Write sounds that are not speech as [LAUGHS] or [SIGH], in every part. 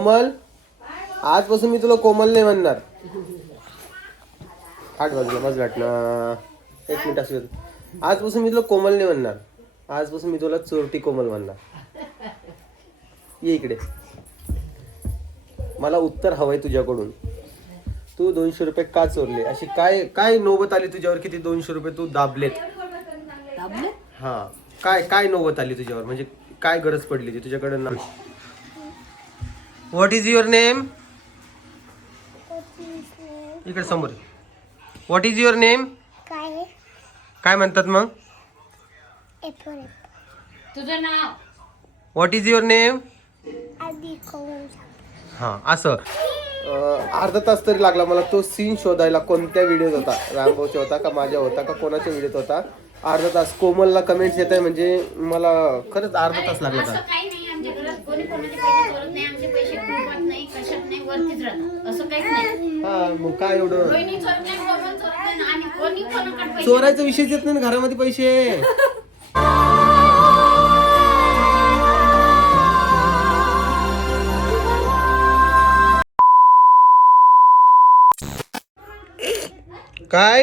कोमल? आजपासून मी तुला कोमल नाही म्हणणार. आठ बाजूला माझं वाटणं एक मिनिट असू. आजपासून मी तुला कोमल नाही म्हणणार. आजपासून मी तुला चोरटी कोमल म्हणणार. ये इकडे. मला उत्तर हवंय तुझ्याकडून. तू दोनशे रुपये का चोरले? अशी काय काय नोबत आली तुझ्यावर किती दोनशे रुपये तू दाबलेत? दाबले हा. काय काय नोबत आली तुझ्यावर? म्हणजे काय गरज पडली ती? तुझ्याकडे ना व्हॉट इज युअर नेम इकडे समोर व्हॉट इज युअर नेम काय? काय म्हणतात मग? तुझं नाव? व्हॉट इज युअर नेम हा असं. अर्धा तास तरी लागला. मला तो सीन शोधायला कोणत्या व्हिडिओत होता? रामभाऊचा होता का माझ्या होता का कोणाच्या व्हिडिओत होता? अर्धा तास कोमलला कमेंट्स येत आहे. म्हणजे मला खरंच अर्धा तास लागला होता. आमच्या घरात कोणी कोणाचे पैसे चोरत नाही आमचे पैसे नाही कशात नाही वरतीच राहतात. असं काहीच नाही. हा मग काय एवढं? रोहिणी चोरत नाही चोरत नाही आणि कोणी कोणाकडे पैसे चोरायचा विषयच येत नाही ना घरामध्ये पैसे. काय?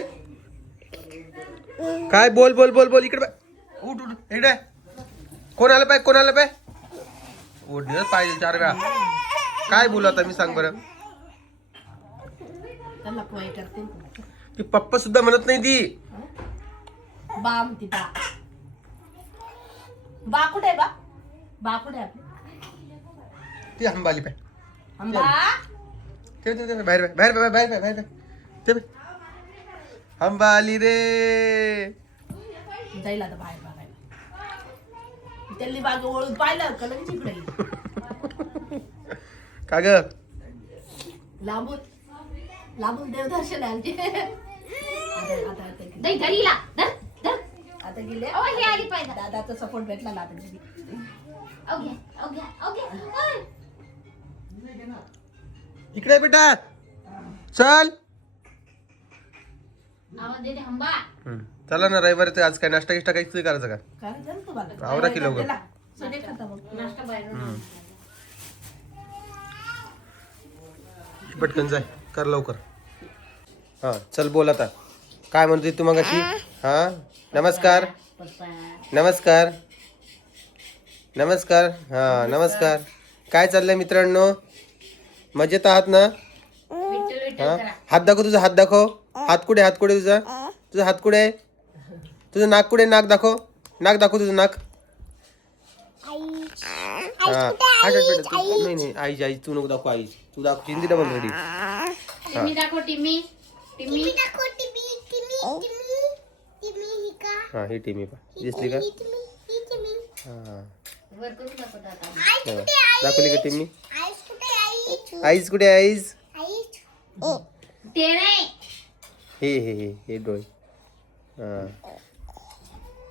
काय? बोल बोल बोल बोल. इकडे. उठ उठ. इकडे. कोण आलं पाय? कोण आलं पाय? पाहिजे चार वेळा. काय बोलू आता मी सांग बरं. त्यांना पोहे करते. ती पप्पा सुद्धा म्हणत नाही ती. बा म्हणते बा. बा कुठे आहे बा? बा कुठे आहे? आपली ती हंबाली पाय आंबा ते ते- ते बाहेर बाहेर बाहेर बाहेर बाहेर बाहेर. ते आंबा आली रे. जाईल आता बाहेर. बघायला त्यांनी बाग ओळून पाहिलं का लगेच इकडे येईल. [LAUGHS] का ग लांबून लांबून देवदर्शन आहे आमचे आता आता आता गेले. दही घरीला धर धर आता गेले अहो, हे आली पाहिजे. दादाचा सपोर्ट भेटला ना आता घरी. इकडे बेटा चल आवाज दे हंबा हम्म. चला ना रविवारी ते आज काय नाश्ता गिष्टा काहीच नाही करायचं का? काय झालं तुम्हाला. आवरा की लवकर. गेला. सगळे खाता मग. नाश्ता बाहेर पटकन जाय कर लवकर. हा चल बोल आता. काय म्हणते तू मग अशी हा? नमस्कार. पप्पा नमस्कार. नमस्कार. हा नमस्कार. काय चाललंय मित्रांनो? मजेत आहात ना? विठ्ठल विठ्ठल हा? करा. हात दाखव तुझा हात दाखव. हात कुठे हात कुठे तुझा? तुझा हात कुठे आहे? तुझं नाक कुठे आहे? नाक दाखव नाक दाखव तुझं नाक। आई हा हात हात बेटा, तू- नाही नाही आईची आई तू नको दाखव आई तू दाखव चिंती डबल रेडी टिमी दाखव टिमी टिमी दाखव टिमी टिमी टिमी टिमी ही। का। हा ही टीम पा। दिसली का ही टिमी ही टिमी हा। वर करून दाखवत आता आई हा. कुठे आई दाखवली का टीम आई कुठे आई आईज कुठे आहे आईज। आई ते नाही हे हे हे हे डोळे हा।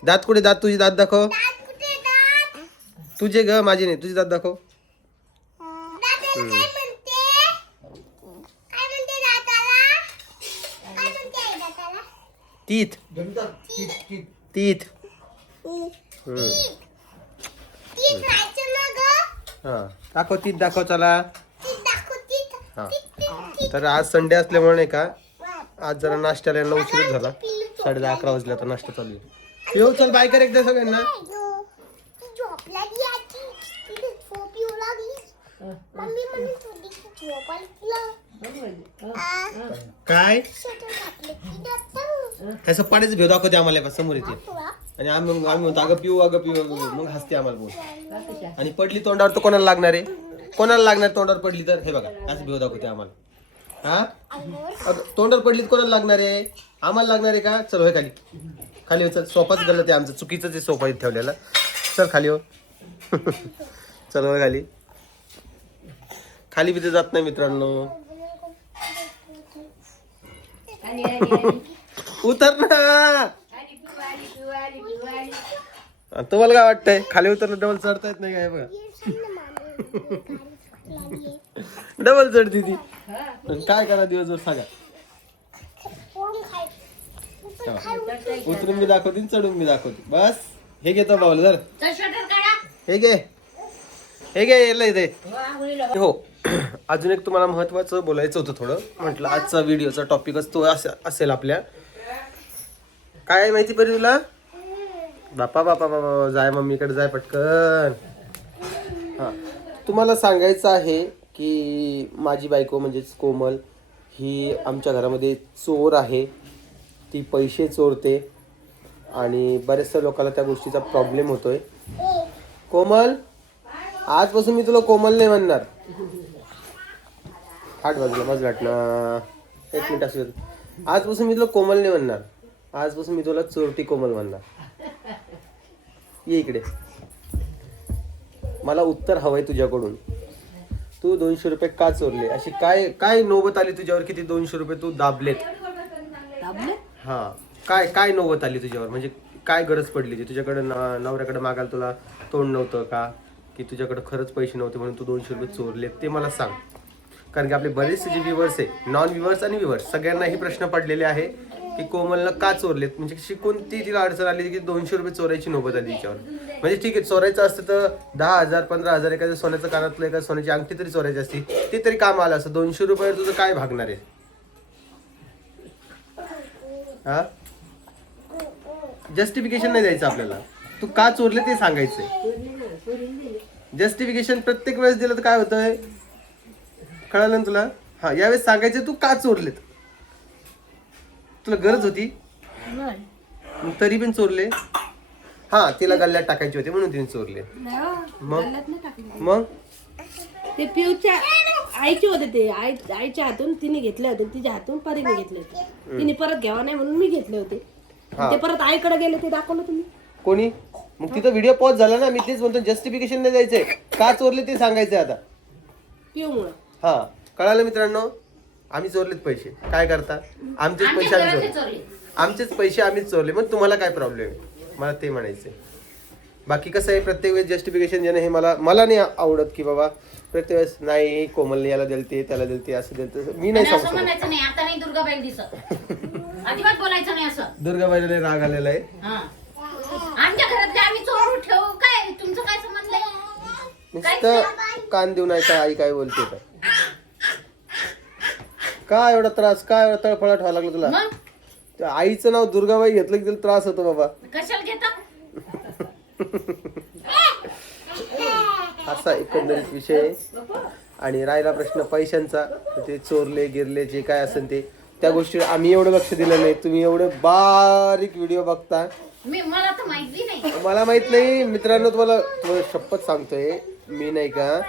दात कुठे? दात तुझे दात दाखव. दात कुठे दात? तुझे ग माझे नाही. तुझे दात दाखव. तीत. तीत. हा. दाखव तीत दाखव चला. हा. तर आज संडे असल्यामुळे नाही का? आज जरा नाश्त्याला यांना उशीरच झाला. साडे दहा अकरा वाजले आता नाश्ता चालू येऊ चल बाय कर एकदा सगळ्यांना. ती झोप लागली आजी तिथे झोप येऊ लागली. मम्मी म्हणे थोडीशी झोप आली काय. त्याचं पाण्याचं भेव दाखवते आम्हाला समोर येते. आणि आम्ही आम्ही म्हणतो अगं पिऊ अगं पिऊ. मग हसते आम्हाला बोल आणि पडली तोंडावर तर कोणाला लागणार आहे? कोणाला लागणार तोंडावर पडली तर? हे बघा असं भेव दाखवते आम्हाला. हा? अगं, तोंडावर पडली तर कोणाला लागणार आहे? आम्हाला लागणार आहे का? चल होय खाली. खाली चल. सोफाच गलत आहे आमचं. चुकीचं ते सोफा इथे ठेवलेला. चल खाली हो. [LAUGHS] चल खाली. खाली बिथे जात नाही मित्रांनो. उतर ना. तुम्हाला काय वाटतंय? खाली उतरणं डबल चढता येत नाही काय बघा? डबल चढती ती काय करा दिवसभर सांगा. उतरून मी दाखवते चढून मी दाखवते. बस. हे घेतो बाबा जर चल शटर काढा. हे घे. हे घे याला इथे हो, [CLEARS THROAT] अजून एक तुम्हाला महत्वाचं बोलायचं होतं थोडं. म्हटलं आजचा व्हिडिओचा टॉपिकच तो असे- असेल आपल्या. काय माहिती परी तुला बापा बापा बापा जाय मम्मीकडे जाय पटकन. हा. तुम्हाला सांगायचं आहे की माझी बायको म्हणजेच कोमल ही आमच्या घरामध्ये चोर आहे. ती पैसे चोरते आणि बऱ्याचशा लोकांना त्या गोष्टीचा प्रॉब्लेम होतोय. कोमल आजपासून मी तुला कोमल नाही म्हणणार. आठ बाजूला मज वाटणं एक मिनिट असू आजपासून मी तुला कोमल नाही म्हणणार. आजपासून मी तुला चोरटी कोमल म्हणणार. ये इकडे. मला उत्तर हवंय तुझ्याकडून. तू दोनशे रुपये का चोरले? अशी काय काय नोबत आली तुझ्यावर किती दोनशे रुपये तू दाबलेत? दाबले हा. काय काय नोबत आली तुझ्यावर? म्हणजे काय गरज पडली ती तुझ्याकडे न- नवऱ्याकडे मागायला तुला तोंड नव्हतं का? की तुझ्याकडे खरंच पैसे नव्हते म्हणून तू दोनशे रुपये चोरले ते मला सांग. कारण की आपले बरेचसे जे व्ह्युअर्स आहे नॉन व्ह्युअर्स आणि व्ह्युअर्स सगळ्यांनाही प्रश्न पडलेले आहे की कोमलनं का चोरलेत? म्हणजे अशी कोणती तिला अडचण आली की दोनशे रुपये चोरायची नोबत आली तिच्यावर? म्हणजे ठीक आहे चोरायचं असतं तर दहा हजार पंधरा हजार एखाद्या सोन्याचं कानातलं एखाद्या सोन्याची अंगठी तरी चोरायची असती ते तरी काम आलं असतं दोनशे रुपयावर तुझं काय भागणार आहे? हा? जस्टिफिकेशन नाही द्यायचं आपल्याला. तू का चोरले ते सांगायचंय. जस्टिफिकेशन प्रत्येक वेळेस दिलं तर काय होतंय? कळालं ना तुला? हा यावेळेस सांगायचं तू का चोरलेत? तुला गरज होती? तरी पण चोरले? हा तिला गल्ल्यात टाकायची होती म्हणून तिने चोरले. हो, मग? मग? ते पिऊच्या आईचे होते ते. आई आईच्या हातून तिने घेतले होते. तिच्या हातून परीने घेतले होते. तिने परत घ्यावा नाही म्हणून मी घेतले होते. हा. ते परत आईकडे गेले ते दाखवलं तुम्ही. कोणी? मग तिथं व्हिडिओ पॉज झाला ना मी तेच म्हणतो जस्टिफिकेशन नाही द्यायचंय. का चोरले ते सांगायचंय आता? पिऊमुळं. हा. कळालं मित्रांनो? आम्ही चोरलेत पैसे. काय करता? आमचेच पैसे आम्ही चोरले. आमचेच पैसे आम्हीच चोरले. मग तुम्हाला काय प्रॉब्लेम आहे मला ते म्हणायचंय. बाकी कसं आहे? प्रत्येक वेळेस जस्टिफिकेशन देणं हे मला मला नाही आवडत की बाबा प्रत्येक वेळेस नाही कोमलने याला दिलते त्याला दिलते असं दिलते. मी नाही आणि सांगू असं शकत. म्हणायचं नाही आता नाही दुर्गाबाई दिसत. [LAUGHS] अजिबात बोलायचं नाही असं. दुर्गाबाईला राग आलेला आहे. हा. आमच्या घरातले आम्ही चोरून ठेवू काय? तुमचं काय संबंध आहे? नुसतं कान देऊन ऐका आई काय बोलते तर. का एवढा त्रास काय एवढा तळफळा ठेवा लागला तुला? मग? त्या आईचं नाव दुर्गाबाई घेतलं की तुला त्रास होतो बाबा. कशाला घेता? [LAUGHS] असा एकंदरीत विषय आहे. आणि राहिला प्रश्न पैशांचा. ते चोरले गिरले जे काय असेल ते. त्या गोष्टी आम्ही एवढं लक्ष दिलं नाही. तुम्ही एवढे बारीक व्हिडिओ बघता. मला माहिती नाही. मला माहीत नाही. मित्रांनो तुम्हाला तुम्हाला शपथ सांगतोय. मी नाही का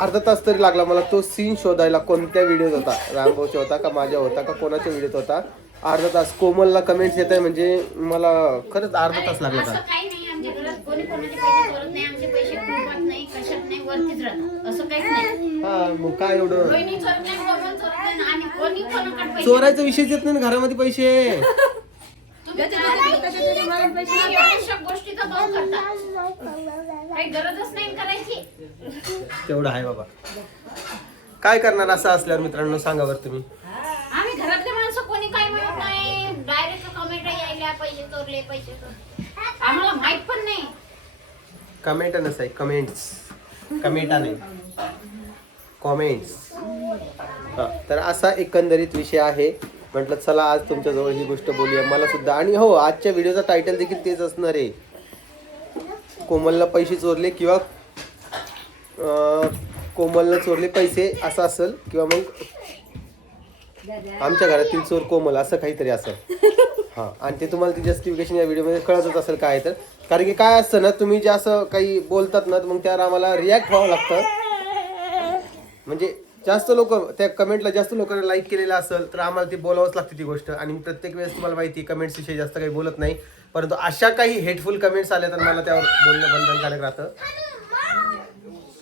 अर्धा तास तरी लागला मला तो सीन शोधायला कोणत्या व्हिडिओत होता? रामभाऊचा होता का माझ्या होता का कोणाच्या व्हिडिओत होता? अर्धा तास कोमलला कमेंट्स येत आहे. म्हणजे मला खरंच अर्धा तास लागला नाही. आमच्या घरात कोणी कोणाचे पैसे चोरत नाही आमचे पैसे कुटुंबात नाही कशात नाही वरतीच राहतात. असं काहीच नाही. हा मग काय एवढं? चोरत नाही कोमल चोरत नाही आणि कोणी कोणाकडे पैसे चोरायचा विषयच येत नाही ना घरामध्ये पैसे. तुम्ही तुम्ही आवश्यक गोष्टी तर बंद करता. काही गरजच नाही करायची. तेवढं आहे बाबा. काय करणार असं असल्यावर मित्रांनो सांगा बरं तुम्ही. आम्ही घरातले माणसं कोणी काय म्हणत नाही. डायरेक्ट कमेंट यायला पैसे चोरले पैसे चोरले. मला माहीत पण नाही. कमेंट नसाय कमेंट्स कमेंटा नाही कॉमेंट्स तर असा एकंदरीत विषय आहे. म्हटलं चला आज तुमच्याजवळ ही गोष्ट बोलूया. मला सुद्धा आणि हो आजच्या व्हिडिओचा टायटल देखील तेच असणार आहे. कोमलला पैसे चोरले किंवा कोमलला चोरले पैसे असं असेल किंवा मग आमच्या घरातील चोर कोमल असं काहीतरी असं. हा. आणि ते तुम्हाला ती जस्टिफिकेशन या व्हिडिओमध्ये कळतच असेल काय तर. कारण की काय असतं ना तुम्ही जे असं काही बोलतात ना मग त्यावर आम्हाला रिॲक्ट व्हावं लागतं. म्हणजे जास्त लोक त्या कमेंटला जास्त लोकांनी लाईक केलेलं असेल तर आम्हाला ती बोलावंच लागते ती गोष्ट. आणि प्रत्येक वेळेस तुम्हाला माहिती कमेंट्स विषयी जास्त काही बोलत नाही. परंतु अशा काही हेटफुल कमेंट्स आल्या तर मला त्यावर बोलणं बंधनकारक राहतं.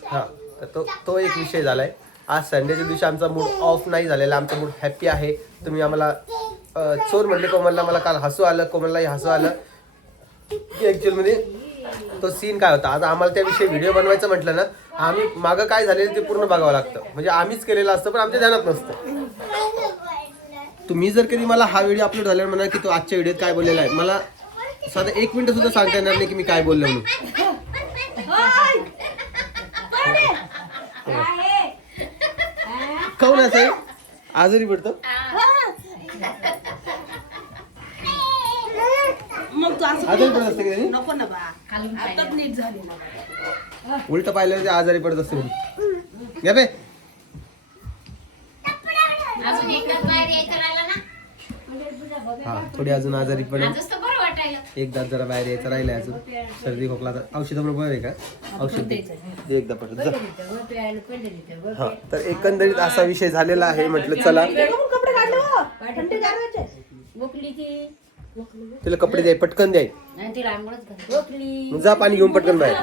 हा. तर तो तो एक विषय झालाय. आज संडेच्या दिवशी आमचा मूड ऑफ नाही झालेला आमचा मूड हॅप्पी आहे. तुम्ही आम्हाला चोर म्हणले कोमलला मला काल हसू आलं कोमललाही हसू आलं. ऍक्च्युअलमध्ये तो सीन काय होता? आता आम्हाला त्याविषयी व्हिडिओ बनवायचं म्हटलं ना आम्ही मागं काय झालेलं ते पूर्ण बघावं लागतं. म्हणजे आम्हीच केलेलं असतं पण आमच्या ध्यानात नसतं. तुम्ही जर कधी मला हा व्हिडिओ अपलोड झाल्यावर म्हणा की तो आजच्या व्हिडिओत काय बोललेला आहे मला साधा एक मिनिट सुद्धा सांगता येणार नाही की मी काय बोललो म्हणून. [LAUGHS] काऊन असं? आहे? आजारी पडतो? मग तू असं आजारी पडत असते का त्यांनी? नको ना बा. आताच नीट झाली ना उलट पाहिलं ते आजारी पडत असते म्हणून. घ्या बे. हा थोडी अजून आजारी पडेल आजच तर बरं वाटायला एकदा जरा बाहेर यायचं राहिलंय अजून. सर्दी खोकला तर औषधामुळे बरं आहे का? औषध. दे दे एकदा पटत जा हा तर एकंदरीत असा विषय झालेला आहे. म्हटलं चला. हो. ती तिला कपडे द्याय पटकन द्याय. मग जा पाणी घेऊन पटकन बाहेर.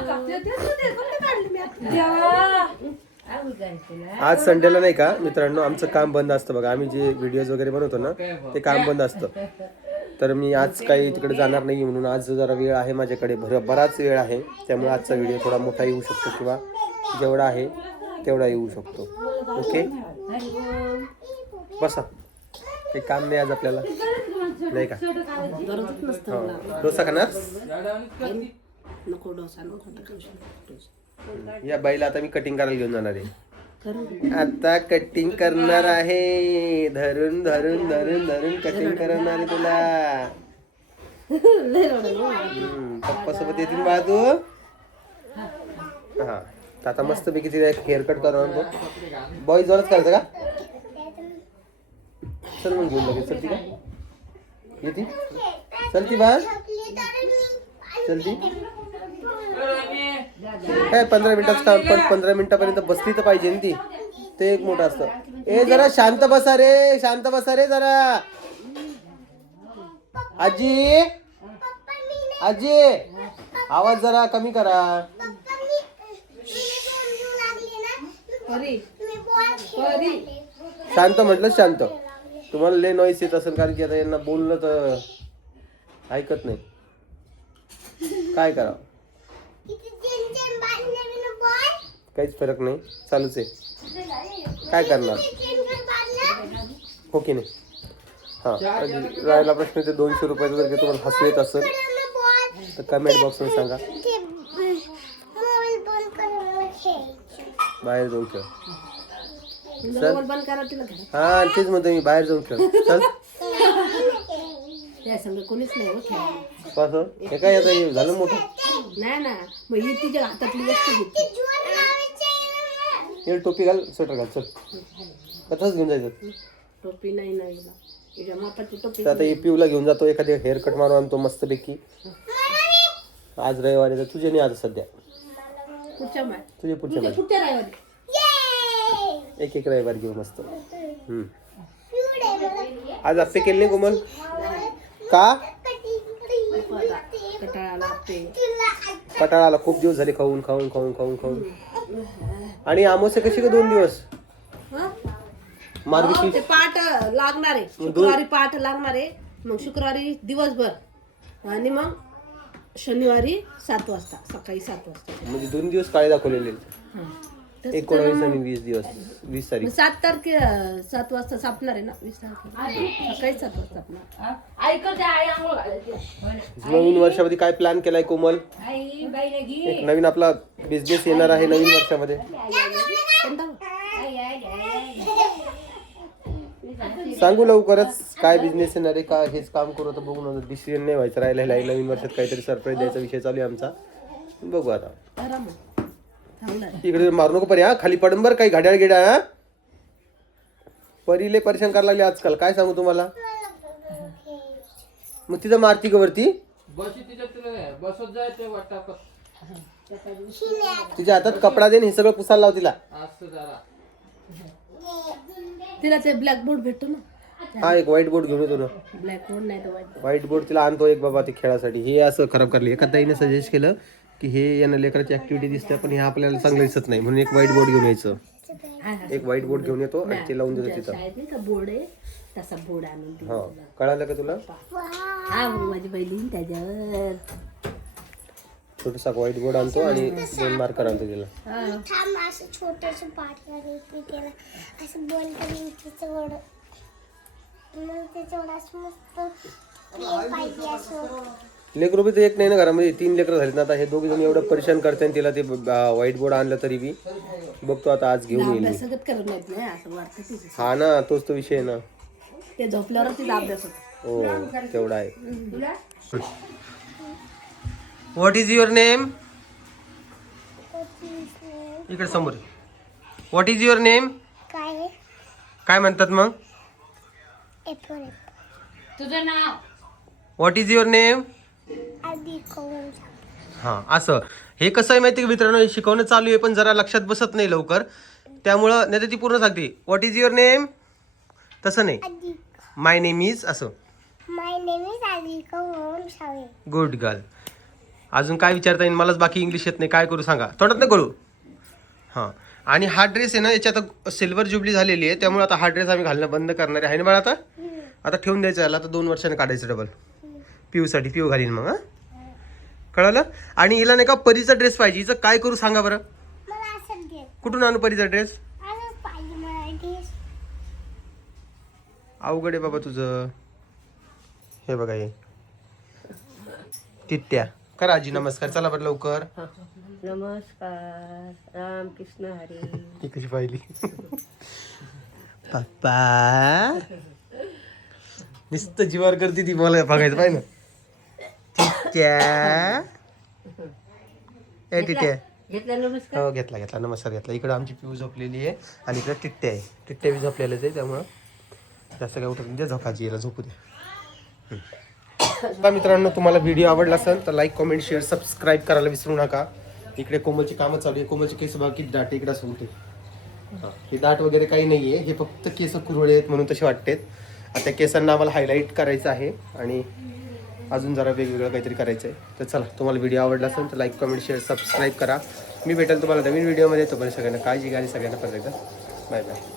आज संडेला नाही का मित्रांनो आमचं काम बंद असतं बघा. आम्ही जे व्हिडिओज वगैरे बनवतो ना ते काम बंद असतं. तर मी आज काही तिकडे जाणार नाही म्हणून आज जरा वेळ आहे माझ्याकडे. भर बराच वेळ आहे. त्यामुळे आजचा व्हिडिओ थोडा मोठा येऊ शकतो किंवा जेवढा आहे तेवढा येऊ शकतो. ओके? बसा. काही काम नाही आज आपल्याला. नाही का? हो. डोसा खाणार. या बाईला आता मी कटिंग करायला घेऊन जाणार आहे. आता कटिंग करणार आहे. धरून धरून धरून धरून कटिंग करणार आहे तुला. पप्पा सोबत पप्पासोबत येतील बा तू हा आता मस्त पैकी तिला हेअर कट करणार तो. बॉय जोरच करायचं का? चल मग घेऊन लगेच. चलती का? येते? चलती बा चलती? काय पंधरा मिनिटाचं काम पण पंधरा मिनिटापर्यंत बसली तर पाहिजे ना ती. ते एक मोठं असतं. ए जरा शांत बसा रे. शांत बसा रे जरा. आजी. आजी. आवाज जरा कमी करा. शांत म्हटलं शांत. तुम्हाला लय नॉईस येत असेल कारण की आता यांना बोलणं तर ऐकत नाही. काय करावं? काहीच फरक नाही. चालूच आहे. काय करणार? हो की नाही? हा. राहिला प्रश्न ते दोनशे रुपयाचा जर तुम्हाला हसू येत असेल तर कमेंट बॉक्समध्ये सांगा. बंद करून खेळायचं बाहेर जाऊन खेळ. तिला घरात हा तेच म्हणतो मी बाहेर जाऊन खेळ. चल. संग कोणीच नाही काय आता झालं मोठं? नाही ना मग ही तिच्या हातातली वस्तू घेतली. हे टोपी घाल स्वेटर घाल चल. कथाच घेऊन जायचं. टोपी नाही ना मापाची टोपी तर आता हे पिऊला घेऊन जातो एखादी हेअर कट मारून आणतो मस्तपैकी. आज रविवारी तर तुझे नाही आज सध्या. पुढच्या माय तुझे पुढच्या रविवारी. एक एक रविवार घेऊ मस्त. हम्म. आज आपे केले नाही कोमल? का? कटाळा लागते कटाळा आला खूप दिवस झाले खाऊन खाऊन खाऊन खाऊन खाऊन. आणि आमोसे कशी का दोन दिवस? हं? मार्गशीर्ष ते पाठ लागणार आहे. शुक्रवारी पाठ लागणार आहे. मग शुक्रवारी दिवसभर. आणि मग शनिवारी सात वाजता सकाळी सात वाजता. म्हणजे दोन दिवस काळे दाखवलेले हं. एकोणावीस आणि वीस दिवस वीस तारीख. सात तारखे सात वाजता सापणार आहे ना? वीस तारखे. सकाळी सात वाजता सापणार. नवीन वर्षामध्ये काय प्लॅन केलाय कोमल? एक नवीन आपला बिझनेस येणार आहे नवीन वर्षामध्ये. सांगू लवकरच काय बिझनेस येणार आहे का हेच काम करू तर बघू ना डिसिजन नाही व्हायचं राहिलेलं आहे. नवीन वर्षात काहीतरी सरप्राईज द्यायचा विषय चालू आहे आमचा. बघू आता करा मग चांगलं आहे इकडे मारू नको परी हा. खाली पडून बरं काही घड्याळ गिड्या हा. परीले परेशान करायला लागले आजकाल. काय सांगू तुम्हाला? मग तिथं मारती का वरती? तिच्या हातात कपडा देन हे सगळं पुसायला लाव तिला. तिला ते ब्लॅक बोर्ड भेटतो ना. हा एक व्हाईट बोर्ड घेऊन येतो ना ब्लॅक बोर्ड नाही तर व्हाईट बोर्ड तिला आणतो एक बाबा ते खेळासाठी. हे असं खराब करले. एका ताईने सजेस्ट केलं की हे यांना लेकराची ऍक्टिव्हिटी दिसते पण हे आपल्याला चांगलं दिसत नाही. म्हणून एक व्हाईट बोर्ड घेऊन यायचं. एक व्हाईट बोर्ड घेऊन येतो आणि ते लावून देतो तिथं. शाळेत नाही का बोर्ड आहे? तसा बोर्ड आणून दे हा. कळालं का तुला? हा मग माझी बहिणी त्याच्यावर. छोटासा व्हाईट बोर्ड आणतो आणि दोन मार्कर आणतो तिला. हा. थांब असं छोटस पाठ करायचं त्याला असं बंद करून त्याच्यावर मग त्याच्यावर असं मस्त पाहिजे असं. लेकरं बी तर एक नाही ना घरामध्ये तीन लेकरं झालीत ना. आता हे दोघे जण एवढं परेशान करते तिला ते व्हाईट बोर्ड आणलं तरी बी. बघतो आता आज घेऊन येईल मी. अभ्यास सगळं करत नाहीत नाही असं वाटतं तिथे हा ना तोच तो विषय आहे ना. ते झोपल्यावर तिचा अभ्यास होतो. हो तेवढा आहे. व्हॉट इज युअर नेम इकडे समोर. व्हॉट इज युअर नेम काय? काय म्हणतात मग? नाव? व्हॉट इज युअर नेम आधी करून हां असं. हे कसं आहे माहिती का मित्रांनो? हे शिकवणं चालू आहे पण जरा लक्षात बसत नाही लवकर. त्यामुळं नाही तर ती पूर्ण सांगते. व्हॉट इज युअर नेम तसं नाही. माय नेम इज असं. My name is good girl अजून काय विचारता येईल? मलाच बाकी इंग्लिश येत नाही. काय करू सांगा? तोंडात नाही कळू? हां. आणि हा ड्रेस आहे ना याची आता सिल्वर जुबली झालेली आहे. त्यामुळे आता हा ड्रेस आम्ही घालणं बंद करणार आहे. है ना बाळा आता? आता ठेवून द्यायचं याला आता दोन वर्षाने काढायचं डबल पिऊसाठी पिऊ घालीन मग हां? कळलं? आणि हिला नाही का परीचा ड्रेस पाहिजे. हिचं काय करू सांगा बरं? मला असं घे. कुठून आणू परीचा ड्रेस असंच पाहिजे मला ड्रेस अवघड आहे बाबा तुझं. हे बघा हे. तित्या. करा आजी नमस्कार. चला बरं लवकर. नमस्कार. रामकृष्ण हरी. ही कशी पाहिली? पप्पा. नुसतं जीवावर करते ती मला बघायचं पाहिजे तित्या ए घेतला? नमस्कार? हो घेतला घेतला. नमस्कार घेतला. इकडं आमची पिऊ झोपलेली आहे आणि इकडे टिट्ट्या आहे. टिट्ट्या बी झोपलेल्याच आहे त्यामुळं जास्त काय उठत नाही दे झोपाची याला झोपू दे आता मित्रांनो तुम्हाला व्हिडिओ आवडला असेल तर लाईक कमेंट शेअर सबस्क्राईब करायला विसरू नका. इकडे कोमलची कामं चालू आहे. कोमलचे केस बघा किती दाट इकडे असं होते हे दाट वगैरे काही नाही आहे. हे फक्त केस कुरवळे आहेत म्हणून तसे वाटतेत. आता केसांना आम्हाला हायलाईट करायचं आहे आणि अजून जरा वेगवेगळं काहीतरी करायचं आहे तर चला तुम्हाला व्हिडिओ आवडला असेल तर लाईक कमेंट शेअर सबस्क्राईब करा. मी भेटेल तुम्हाला नवीन व्हिडिओमध्ये तुम्हाला सगळ्यांना काळजी घ्या आणि सगळ्यांना परत एकदा. Bye bye